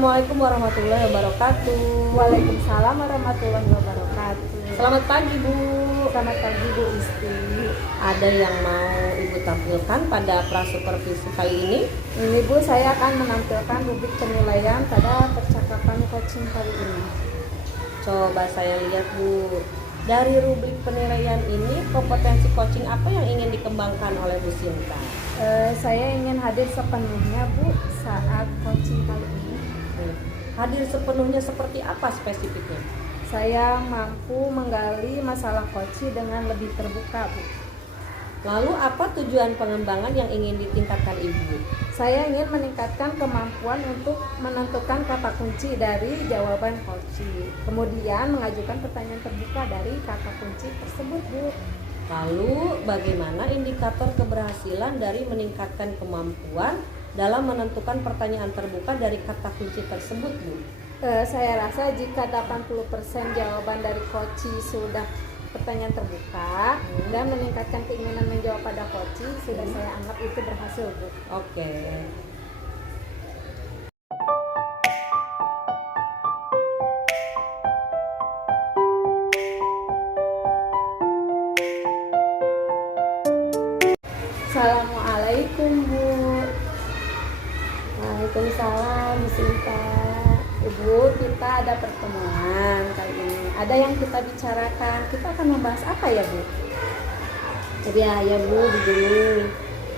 Assalamualaikum warahmatullahi wabarakatuh. Waalaikumsalam warahmatullahi wabarakatuh. Selamat pagi Bu. Selamat pagi Bu Isti. Ada yang mau Ibu tampilkan pada prasupervisi kali ini? Ini Bu, saya akan menampilkan rubrik penilaian pada percakapan coaching kali ini. Coba saya lihat Bu. Dari rubrik penilaian ini, kompetensi coaching apa yang ingin dikembangkan oleh Bu Sinta? Saya ingin hadir sepenuhnya Bu saat coaching kali ini. Hadir sepenuhnya seperti apa spesifiknya? Saya mampu menggali masalah coaching dengan lebih terbuka Bu. Lalu apa tujuan pengembangan yang ingin ditingkatkan Ibu? Saya ingin meningkatkan kemampuan untuk menentukan kata kunci dari jawaban coaching. Kemudian mengajukan pertanyaan terbuka dari kata kunci tersebut Bu. Lalu bagaimana indikator keberhasilan dari meningkatkan kemampuan dalam menentukan pertanyaan terbuka dari kata kunci tersebut Bu? Saya rasa jika 80% jawaban dari coaching sudah pertanyaan terbuka dan meningkatkan keinginan menjawab pada coaching, sudah saya anggap itu berhasil Bu. Oke. Assalamualaikum Bu. Waalaikumsalam Bu Sinta. Ibu, kita ada pertemuan kali ini. Ada yang kita bicarakan. Kita akan membahas apa ya Bu? Ya Bu, begini.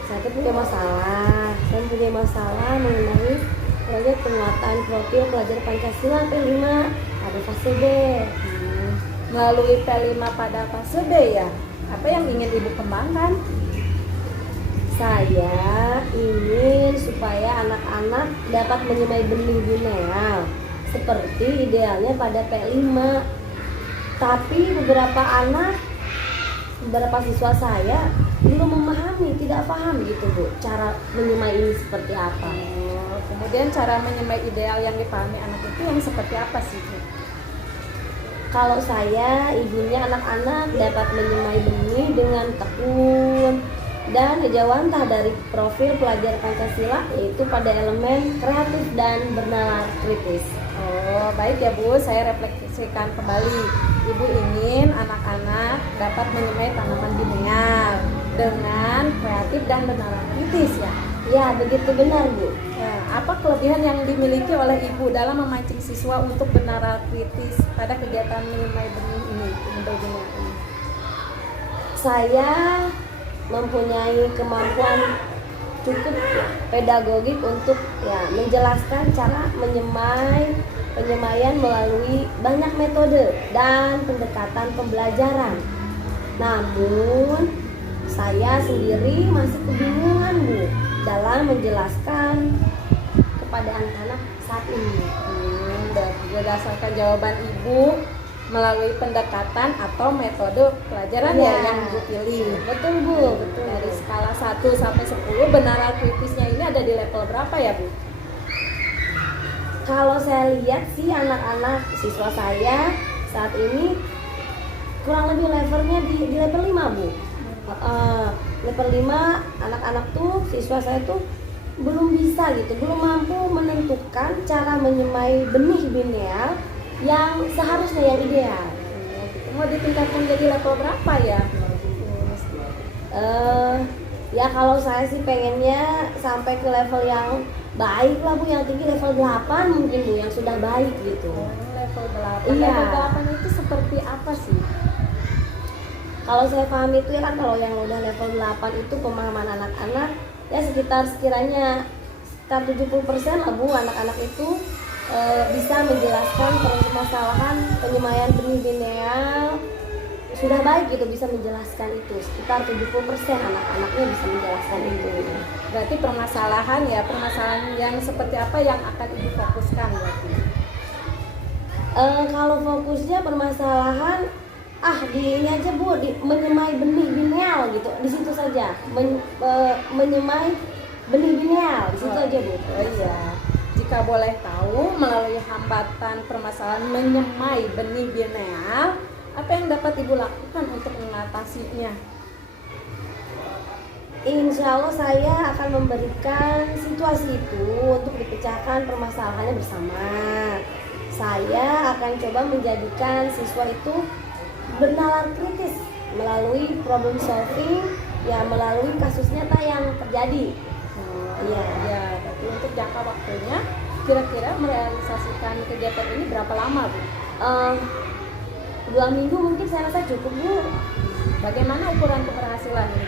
Saya punya masalah. Saya punya masalah mengenai proyek penguatan profil pelajar Pancasila P5 pada fase B. Melalui P5 pada fase B ya. Apa yang ingin Ibu kembangkan? Saya ingin supaya anak-anak dapat menyemai benih lineal seperti idealnya pada P5. Tapi beberapa siswa saya belum memahami, tidak paham gitu Bu, cara menyemai ini seperti apa. Kemudian cara menyemai ideal yang dipahami anak itu yang seperti apa sih Bu? Kalau saya ibunya anak-anak dapat menyemai benih dengan tekun dan jawantah dari profil pelajar Pancasila, yaitu pada elemen kreatif dan bernalar kritis. Oh, baik ya Bu, saya refleksikan kembali. Ibu ingin anak-anak dapat menyemai tanaman lineal dengan kreatif dan bernalar kritis ya. Ya, begitu benar Bu. Nah, apa kelebihan yang dimiliki oleh Ibu dalam memancing siswa untuk bernalar kritis pada kegiatan menyemai benih ini? Saya mempunyai kemampuan cukup pedagogik untuk menjelaskan cara penyemaian melalui banyak metode dan pendekatan pembelajaran. Namun saya sendiri masih kebingungan Bu dalam menjelaskan kepada anak-anak saat ini. Berdasarkan jawaban Ibu melalui pendekatan atau metode pelajaran yang Ibu pilih. Betul Bu, betul. Dari skala 1 sampai 10 benaran kritisnya ini ada di level berapa ya Bu? Kalau saya lihat sih anak-anak siswa saya saat ini kurang lebih levelnya di level 5 Bu. Level 5 anak-anak tuh siswa saya tuh belum bisa gitu, belum mampu menentukan cara menyemai benih lineal yang seharusnya yang ideal. Mau ditingkatkan jadi level berapa ya? Ya kalau saya sih pengennya sampai ke level yang baik lah Bu, yang tinggi level 8 mungkin Bu, yang sudah baik gitu. Level 8. Iya. Level 8 itu seperti apa sih? Kalau saya paham itu ya kan, kalau yang udah level 8 itu pemahaman anak-anak ya sekiranya sekitar 70% lah Bu, anak-anak itu bisa menjelaskan permasalahan penyemaian benih lineal sudah baik gitu, bisa menjelaskan itu sekitar 70% anak-anaknya bisa menjelaskan itu. Berarti permasalahan yang seperti apa yang akan Ibu fokuskan berarti? Kalau fokusnya permasalahan di ini aja Bu, di menyemai benih lineal gitu, di situ saja. Menyemai benih lineal di situ aja Bu. Oh iya. Jika boleh tahu, melalui hambatan permasalahan menyemai benih lineal, apa yang dapat Ibu lakukan untuk mengatasinya? Insya Allah saya akan memberikan situasi itu untuk dipecahkan permasalahannya bersama. Saya akan coba menjadikan siswa itu bernalar kritis melalui problem solving, ya melalui kasus nyata yang terjadi. Iya. Ya, tapi untuk jangka waktunya kira-kira merealisasikan kegiatan ini berapa lama, Bu? 2 minggu mungkin saya rasa cukup, Bu. Bagaimana ukuran keberhasilan ini?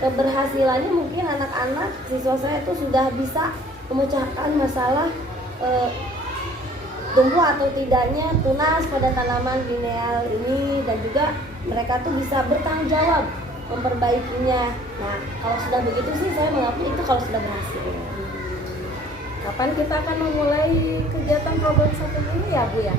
Keberhasilannya mungkin anak-anak siswa saya itu sudah bisa memecahkan masalah tumbuh atau tidaknya tunas pada tanaman lineal ini, dan juga mereka tuh bisa bertanggung jawab memperbaikinya. Nah, kalau sudah begitu sih saya mengakui itu kalau sudah berhasil. Kapan kita akan memulai kegiatan problem solving ini ya, Bu ya?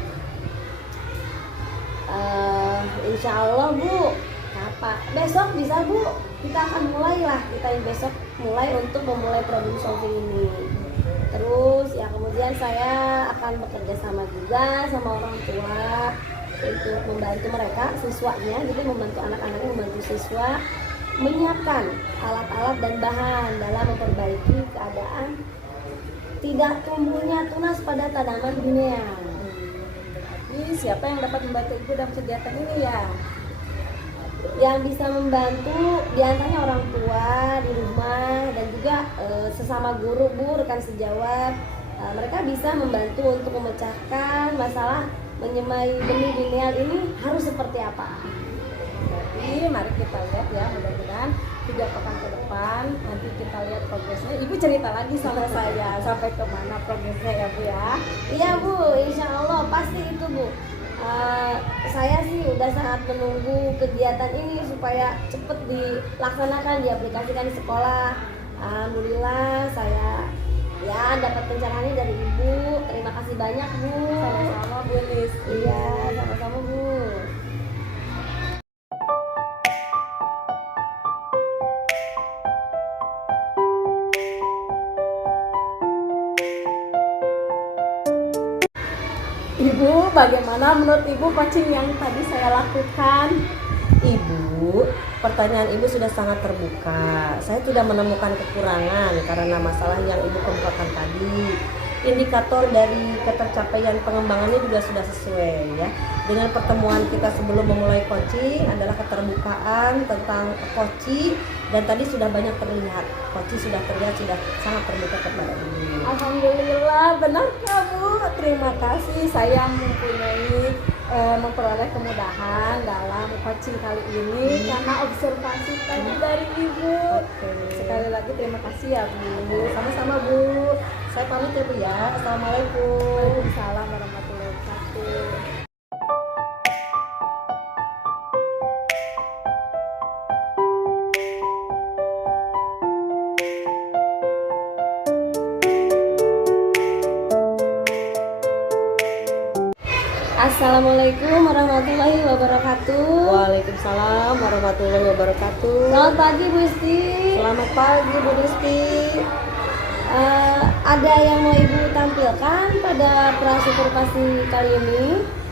Insya Allah, Bu. Kapan? Besok bisa, Bu. Kita akan mulai lah. Kita besok mulai untuk memulai problem solving ini. Terus ya kemudian saya akan bekerja sama juga sama orang tua untuk membantu mereka, siswanya gitu, membantu anak-anaknya, membantu siswa menyiapkan alat-alat dan bahan dalam memperbaiki keadaan tidak tumbuhnya tunas pada tanaman lineal. Jadi siapa yang dapat membantu Ibu dalam kegiatan ini ya? Yang bisa membantu diantaranya orang tua di rumah dan juga sesama guru, Bu, rekan sejawat. Mereka bisa membantu untuk memecahkan masalah menyemai benih lineal ini harus seperti apa. Jadi mari kita lihat ya, mudah-mudahan 3 pekan ke depan nanti kita lihat progresnya. Ibu cerita lagi sama saya sampai kemana progresnya ya, Bu ya? Iya, Bu, insya Allah pasti itu, Bu. Saya sih udah sangat menunggu kegiatan ini supaya cepet dilaksanakan, diaplikasikan di sekolah. Alhamdulillah saya ya dapat pencerahannya dari Ibu. Terima kasih banyak, Bu. Sama-sama, Bu Lis. Iya, sama-sama, Bu. Ibu, bagaimana menurut Ibu coaching yang tadi saya lakukan? Ibu, pertanyaan Ibu sudah sangat terbuka. Saya tidak menemukan kekurangan karena masalah yang Ibu kemukakan tadi. Indikator dari ketercapaian pengembangannya juga sudah sesuai ya. Dengan pertemuan kita sebelum memulai coaching adalah keterbukaan tentang coaching, dan tadi sudah banyak terlihat. Coaching sudah terlihat, sudah sangat terbuka kepada Ibu. Alhamdulillah, benarkah Bu? Terima kasih, saya memperoleh kemudahan dalam coaching kali ini karena observasi tadi dari Ibu. Sekali lagi terima kasih ya, Bu. Sama-sama, Bu. Saya pamit ya, Bu ya. Assalamualaikum. Waalaikumsalam warahmatullahi wabarakatuh. Assalamualaikum warahmatullahi wabarakatuh. Waalaikumsalam warahmatullahi wabarakatuh. Selamat pagi, Bu Isti. Selamat pagi, Bu Rizky. Ada yang mau Ibu tampilkan pada prasupervasi kali ini?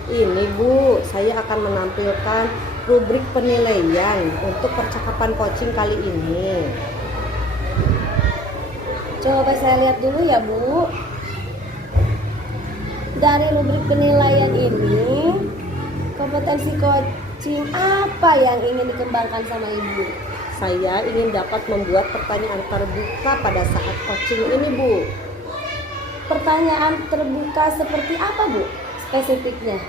Ini Bu, saya akan menampilkan rubrik penilaian untuk percakapan coaching kali ini. Coba saya lihat dulu ya, Bu. Dari rubrik penilaian ini, kompetensi coaching apa yang ingin dikembangkan sama Ibu? Saya ingin dapat membuat pertanyaan terbuka pada saat coaching ini, Bu. Pertanyaan terbuka seperti apa, Bu? Spesifiknya.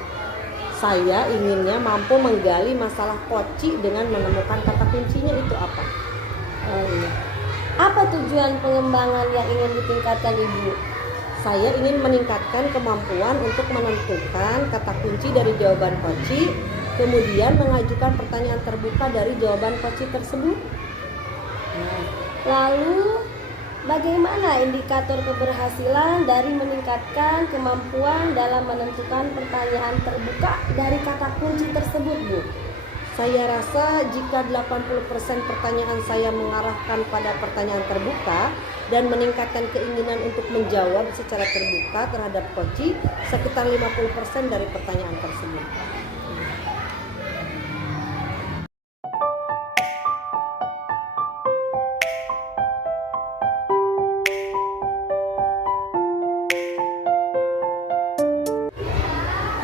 Saya inginnya mampu menggali masalah coaching dengan menemukan kata kuncinya itu apa. Oh iya. Apa tujuan pengembangan yang ingin ditingkatkan Ibu? Saya ingin meningkatkan kemampuan untuk menentukan kata kunci dari jawaban coaching, kemudian mengajukan pertanyaan terbuka dari jawaban coaching tersebut. Nah, lalu bagaimana indikator keberhasilan dari meningkatkan kemampuan dalam menentukan pertanyaan terbuka dari kata kunci tersebut, Bu? Saya rasa jika 80% pertanyaan saya mengarahkan pada pertanyaan terbuka dan meningkatkan keinginan untuk menjawab secara terbuka terhadap coaching, sekitar 50% dari pertanyaan tersebut.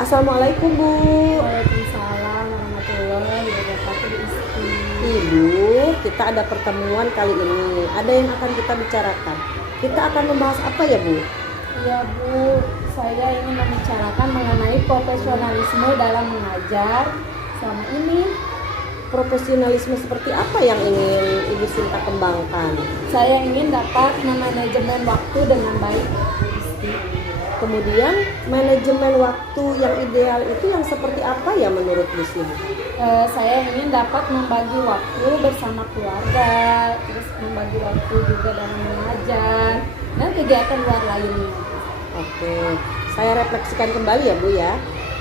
Assalamualaikum Bu. Waalaikumsalam warahmatullahi wabarakatuh. Isti. Ibu, kita ada pertemuan kali ini. Ada yang akan kita bicarakan. Kita akan membahas apa ya Bu? Iya Bu, saya ingin membicarakan mengenai profesionalisme dalam mengajar selama ini. Profesionalisme seperti apa yang ingin Ibu Sinta kembangkan? Saya ingin dapat memanajemen waktu dengan baik. Isti. Kemudian manajemen waktu yang ideal itu yang seperti apa ya menurut Bu Sinta? Saya ingin dapat membagi waktu bersama keluarga, terus membagi waktu juga dalam mengajar dan kegiatan luar lainnya. Oke, saya refleksikan kembali ya Bu ya.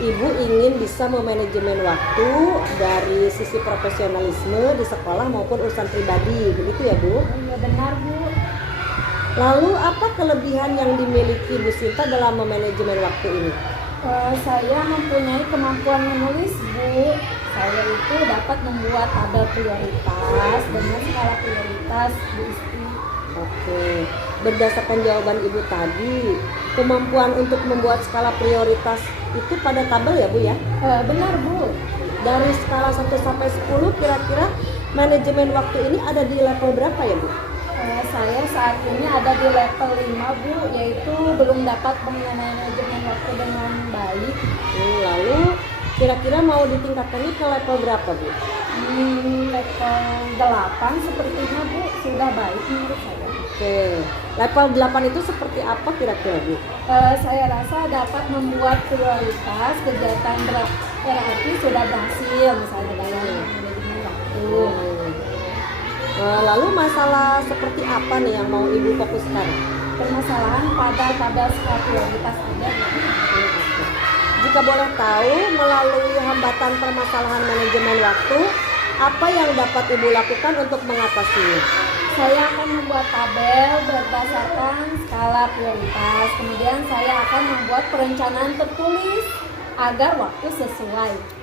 Ibu ingin bisa memanajemen waktu dari sisi profesionalisme di sekolah maupun urusan pribadi, begitu ya Bu? Iya benar Bu. Lalu apa kelebihan yang dimiliki Bu Sinta dalam memanajemen waktu ini? Saya mempunyai kemampuan menulis Bu. Saya itu dapat membuat tabel prioritas dengan skala prioritas Bu Isti. Oke, berdasarkan jawaban Ibu tadi, kemampuan untuk membuat skala prioritas itu pada tabel ya Bu ya? Benar Bu. Dari skala 1 sampai 10 kira-kira manajemen waktu ini ada di level berapa ya Bu? Saya saat ini ada di level 5 Bu, yaitu belum dapat memanajemen waktu dengan baik. Lalu kira-kira mau ditingkatkannya ke level berapa Bu? Level 8 sepertinya Bu, sudah baik menurut saya. Oke, level 8 itu seperti apa kira-kira Bu? Saya rasa dapat membuat prioritas kegiatan berarti sudah berhasil misalnya dalam manajemen waktu. Lalu masalah seperti apa nih yang mau Ibu fokuskan? Permasalahan pada tabel skala prioritas ada. Jika boleh tahu, melalui hambatan permasalahan manajemen waktu, apa yang dapat Ibu lakukan untuk mengatasinya? Saya akan membuat tabel berdasarkan skala prioritas. Kemudian saya akan membuat perencanaan tertulis agar waktu sesuai.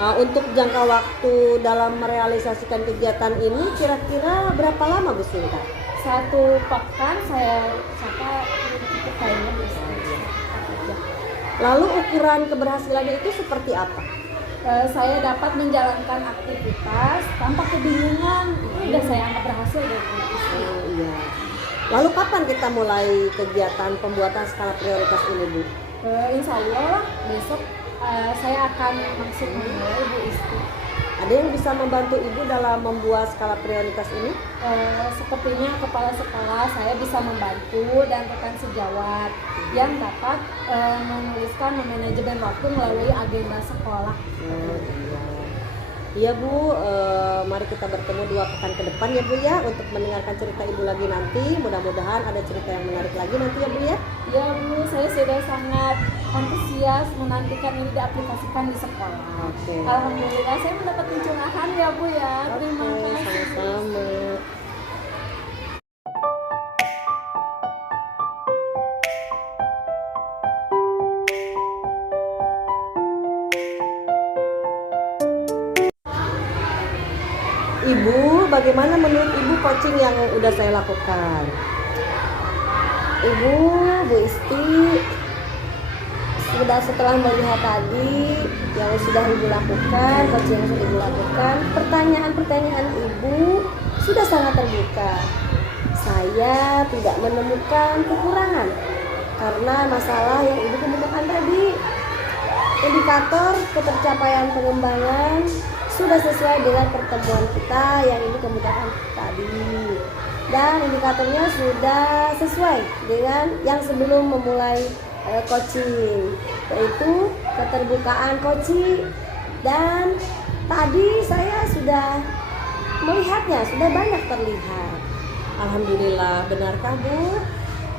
Untuk jangka waktu dalam merealisasikan kegiatan ini kira-kira berapa lama Bu Sinta? 1 pekan saya capai cukup kayaknya bisa. Lalu ukuran keberhasilannya itu seperti apa? Saya dapat menjalankan aktivitas tanpa kebingungan. Itu udah saya anggap berhasil deh Bu. Iya. Lalu kapan kita mulai kegiatan pembuatan skala prioritas ini Bu? Insya Allah besok saya akan masuk memulai Bu Isti. Ada yang bisa membantu Ibu dalam membuat skala prioritas ini? Sepertinya kepala sekolah saya bisa membantu dan rekan sejawat yang dapat menuliskan manajemen waktu melalui agenda sekolah. Iya Bu, mari kita bertemu 2 pekan ke depan ya Bu ya untuk mendengarkan cerita Ibu lagi nanti. Mudah-mudahan ada cerita yang menarik lagi nanti ya Bu ya. Ya Bu, saya sudah sangat antusias menantikan ini diaplikasikan di sekolah. Oke. Alhamdulillah saya mendapat pencerahan ya Bu ya. Terima kasih. Sama-sama. Ibu, bagaimana menurut Ibu coaching yang udah saya lakukan? Ibu, Bu Isti, setelah melihat tadi yang sudah Ibu lakukan, coaching yang sudah Ibu lakukan, pertanyaan-pertanyaan Ibu sudah sangat terbuka. Saya tidak menemukan kekurangan karena masalah yang Ibu kemukakan tadi. Indikator ketercapaian pengembangan sudah sesuai dengan pertemuan kita yang Ibu kemukakan tadi. Dan indikatornya sudah sesuai dengan yang sebelum memulai coaching, yaitu keterbukaan coaching. Dan tadi saya sudah melihatnya, sudah banyak terlihat. Alhamdulillah, benarkah Bu?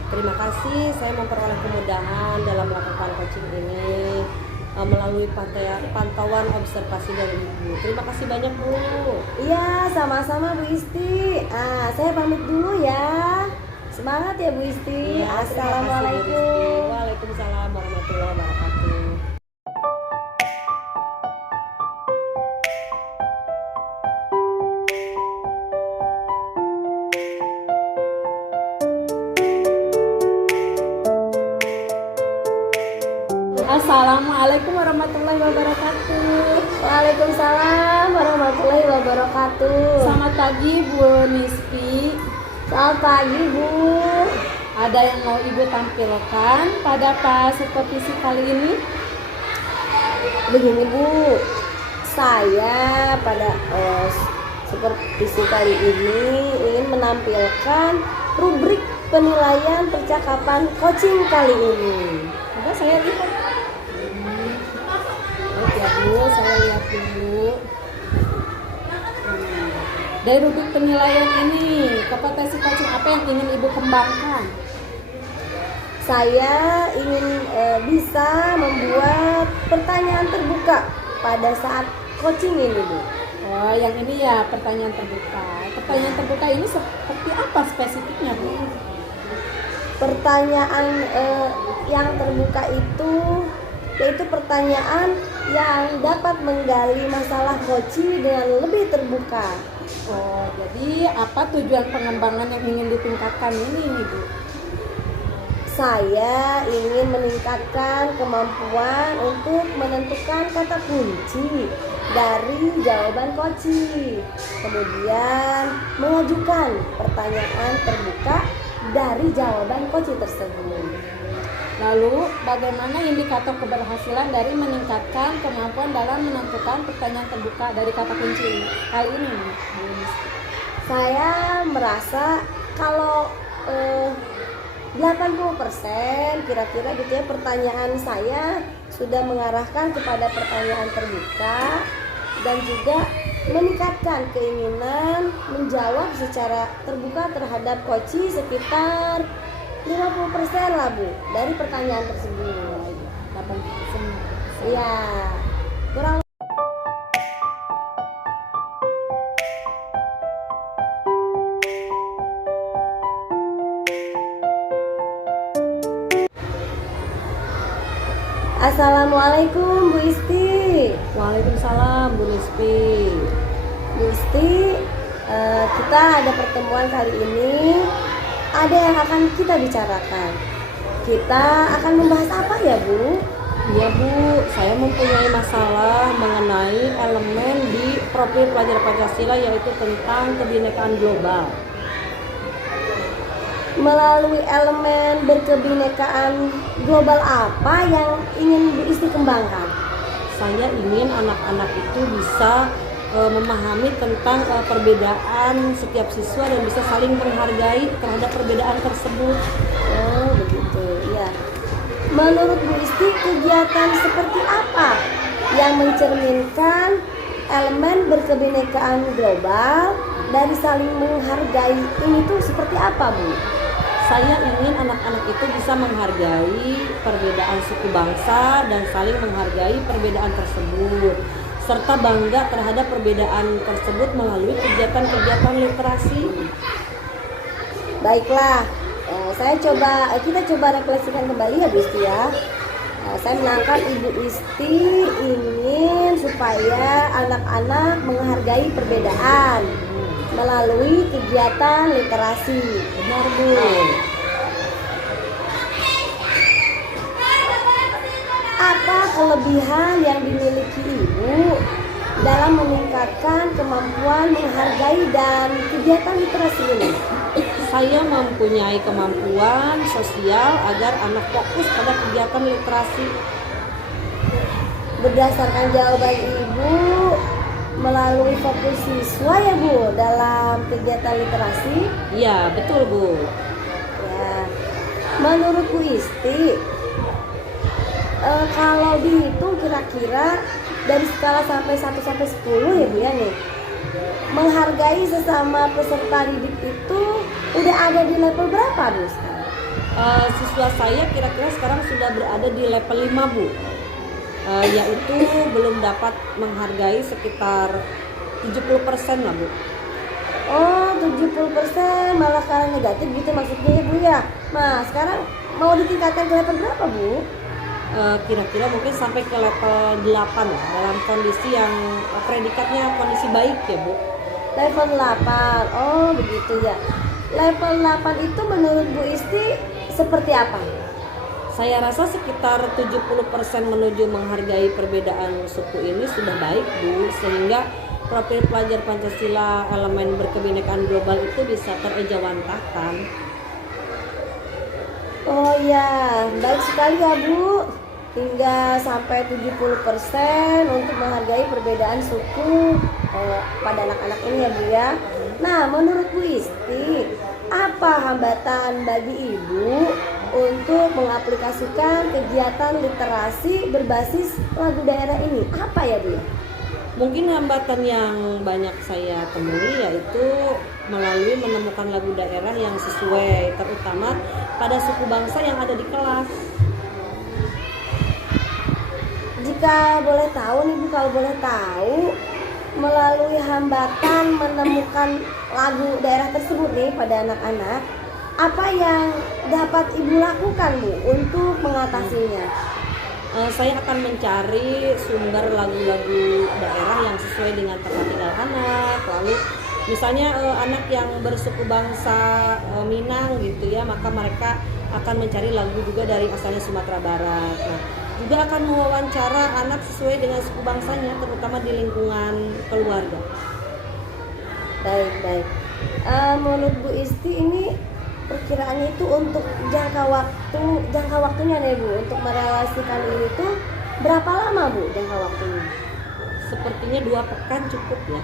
Terima kasih, saya memperoleh kemudahan dalam melakukan coaching ini melalui pantauan observasi dari Ibu. Terima kasih banyak Bu. Iya, sama-sama Bu Isti. Saya pamit dulu ya. Semangat ya Bu Isti. Ya, Assalamualaikum. Waalaikumsalam warahmatullahi wabarakatuh. Assalamualaikum warahmatullahi wabarakatuh. Waalaikumsalam warahmatullahi wabarakatuh. Selamat pagi Bu Nispi. Selamat pagi Bu. Ada yang mau Ibu tampilkan pada pas supervisi kali ini? Begini Bu, saya pada supervisi kali ini ingin menampilkan rubrik penilaian percakapan coaching kali ini. Ada saya lihat. Oke ya Bu, saya lihat dulu. Dari rubrik penilaian ini, kompetensi coaching apa yang ingin Ibu kembangkan? Saya ingin bisa membuat pertanyaan terbuka pada saat coaching ini Bu. Oh, yang ini ya pertanyaan terbuka. Pertanyaan terbuka ini seperti apa spesifiknya Bu? Pertanyaan yang terbuka itu yaitu pertanyaan yang dapat menggali masalah coaching dengan lebih terbuka. Oh, jadi apa tujuan pengembangan yang ingin ditingkatkan ini Bu? Saya ingin meningkatkan kemampuan untuk menentukan kata kunci dari jawaban coaching. Kemudian mengajukan pertanyaan terbuka dari jawaban coaching tersebut. Lalu, bagaimana indikator keberhasilan dari meningkatkan kemampuan dalam menentukan pertanyaan terbuka dari kata kunci kali ini? Saya merasa kalau 80% kira-kira gitu ya pertanyaan saya sudah mengarahkan kepada pertanyaan terbuka dan juga meningkatkan keinginan menjawab secara terbuka terhadap coaching sekitar 50% lah Bu dari pertanyaan tersebut. 8%. Iya, kurang. Assalamualaikum Bu Isti. Waalaikumsalam Bu Nispi. Bu Isti, kita ada pertemuan kali ini. Ada yang akan kita bicarakan. Kita akan membahas apa ya Bu? Iya Bu, saya mempunyai masalah mengenai elemen di profil pelajar Pancasila yaitu tentang kebinekaan global. Melalui elemen berkebinekaan global apa yang ingin Bu Isti kembangkan? Saya ingin anak-anak itu bisa memahami tentang perbedaan setiap siswa dan bisa saling menghargai terhadap perbedaan tersebut. Oh begitu, ya. Menurut Bu Isti, kegiatan seperti apa yang mencerminkan elemen berkebinekaan global dari saling menghargai ini tuh seperti apa Bu? Saya ingin anak-anak itu bisa menghargai perbedaan suku bangsa dan saling menghargai perbedaan tersebut, serta bangga terhadap perbedaan tersebut melalui kegiatan-kegiatan literasi. Baiklah, kita coba refleksikan kembali ya Bu Isti ya. Saya menangkap Ibu Isti ingin supaya anak-anak menghargai perbedaan melalui kegiatan literasi. Benar Bu. Apa kelebihan yang dimiliki Ibu dalam meningkatkan kemampuan menghargai dan kegiatan literasi ini? Saya mempunyai kemampuan sosial agar anak fokus pada kegiatan literasi. Berdasarkan jawaban Ibu, melalui fokus siswa ya Bu dalam kegiatan literasi. Iya betul Bu. Ya, menurut Bu Isti, kalau dihitung kira-kira dari skala sampai 1 sampai 10 ya Bu ya nih, menghargai sesama peserta didik itu udah ada di level berapa Bu sekarang? Siswa saya kira-kira sekarang sudah berada di level 5 Bu. Yaitu belum dapat menghargai sekitar 70% lah Bu. Oh 70% malah karena negatif gitu maksudnya ya Bu ya. Nah sekarang mau ditingkatkan ke level berapa Bu? Kira-kira mungkin sampai ke level 8 lah, dalam kondisi yang predikatnya kondisi baik ya Bu. Level 8, oh begitu ya. Level 8 itu menurut Bu Isti seperti apa? Saya rasa sekitar 70% menuju menghargai perbedaan suku ini sudah baik, Bu, sehingga profil pelajar Pancasila elemen berkebinekaan global itu bisa terejawantahkan. Oh ya, baik sekali ya Bu. Hingga sampai 70% untuk menghargai perbedaan suku pada anak-anak ini ya Bu ya. Nah, menurut Bu Isti, apa hambatan bagi Ibu untuk mengaplikasikan kegiatan literasi berbasis lagu daerah ini? Apa ya Bu? Mungkin hambatan yang banyak saya temui yaitu melalui menemukan lagu daerah yang sesuai, terutama pada suku bangsa yang ada di kelas. Jika boleh tahu nih Bu, kalau boleh tahu, melalui hambatan menemukan lagu daerah tersebut nih pada anak-anak, apa yang dapat Ibu lakukan Bu untuk mengatasinya? Saya akan mencari sumber lagu-lagu daerah yang sesuai dengan tempat tinggal anak. Lalu misalnya anak yang bersuku bangsa Minang gitu ya, maka mereka akan mencari lagu juga dari asalnya Sumatera Barat. Nah, juga akan mewawancara anak sesuai dengan suku bangsanya, terutama di lingkungan keluarga. Baik. Menurut Bu Isti ini perkiraannya itu untuk jangka waktunya nih Bu, untuk merelasikan ini tuh berapa lama Bu jangka waktunya? Sepertinya 2 pekan cukup ya.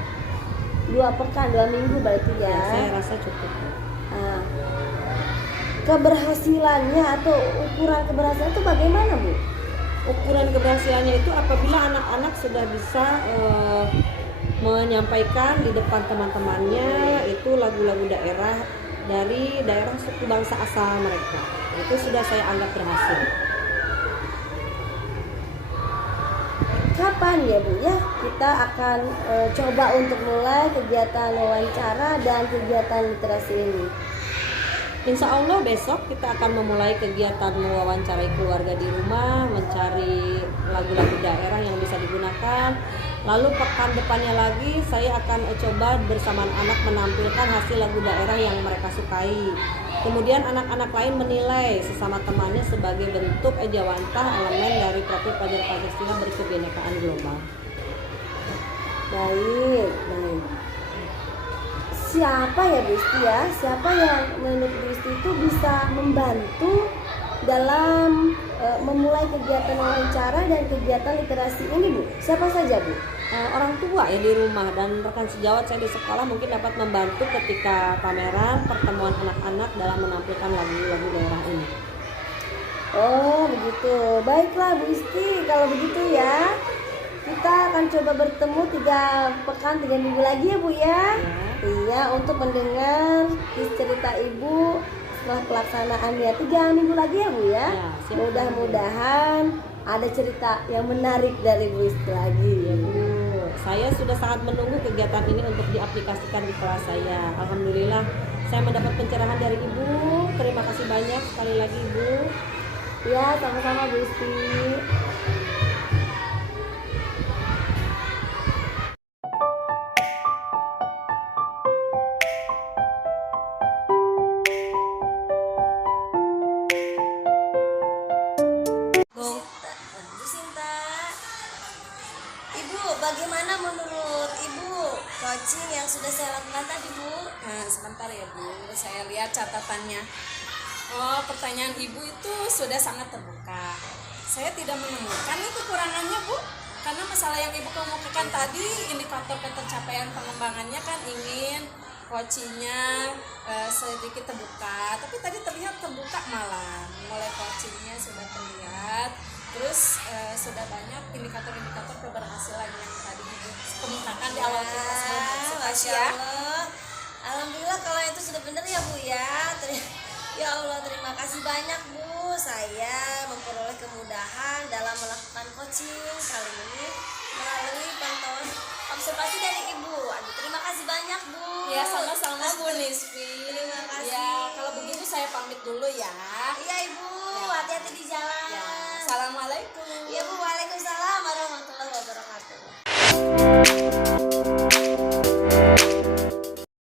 2 pekan, 2 minggu berarti ya. Saya rasa cukup. Nah, keberhasilannya atau ukuran keberhasilan itu bagaimana Bu? Ukuran keberhasilannya itu apabila anak-anak sudah bisa menyampaikan di depan teman-temannya itu lagu-lagu daerah dari daerah suku bangsa asal mereka. Itu sudah saya anggap berhasil. Kapan ya Bu ya kita akan coba untuk mulai kegiatan wawancara dan kegiatan literasi ini? Insya Allah besok kita akan memulai kegiatan mewawancarai keluarga di rumah, mencari lagu-lagu daerah yang bisa digunakan. Lalu pekan depannya lagi saya akan coba bersama anak menampilkan hasil lagu daerah yang mereka sukai. Kemudian anak-anak lain menilai sesama temannya sebagai bentuk ejawantah elemen dari profil pelajar Pancasila berkebinekaan global. Baik. Siapa ya Bu Isti ya? Siapa yang menurut Bu Isti itu bisa membantu dalam memulai kegiatan wawancara dan kegiatan literasi ini Bu? Siapa saja Bu? Orang tua ya di rumah dan rekan sejawat saya di sekolah mungkin dapat membantu ketika pameran pertemuan anak-anak dalam menampilkan lagu-lagu daerah ini. Oh begitu, baiklah Bu Isti, kalau begitu ya kita akan coba bertemu 3 pekan 3 minggu lagi ya Bu ya. Iya, untuk mendengar cerita Ibu setelah pelaksanaannya 3 minggu lagi ya Bu ya. Mudah-mudahan ada cerita yang menarik dari Bu Isti lagi ya Bu. Saya sudah sangat menunggu kegiatan ini untuk diaplikasikan di kelas saya. Alhamdulillah saya mendapat pencerahan dari Ibu. Terima kasih banyak sekali lagi Ibu. Ya, sama-sama Bu Isti. Bu Sinta, Ibu, bagaimana menurut Ibu coaching yang sudah saya lakukan tadi Bu? Nah, sebentar ya Bu, saya lihat catatannya. Oh, pertanyaan Ibu itu sudah sangat terbuka. Saya tidak menemukan nih kekurangannya Bu, karena masalah yang Ibu kemukakan tadi, indikator ketercapaian pengembangannya kan ingin coachingnya sedikit terbuka, tapi tadi terlihat terbuka malah. Mulai coachingnya sudah terlihat, terus sudah banyak indikator-indikator keberhasilan yang tadi Ibu kemukakan di awal kita sebelum Masya ya. Allah. Alhamdulillah kalau itu sudah benar ya Bu ya. Ya Allah, terima kasih banyak Bu. Saya memperoleh kemudahan dalam melakukan coaching kali ini melalui pantauan observasi dari Ibu. Aduh, terima kasih banyak Bu. Ya, sama-sama Bu Nisfi. Terima kasih. Ya, kalau begitu saya pamit dulu ya. Iya Ibu, Ya. hati-hati di jalan. Ya, assalamualaikum. Iya Bu.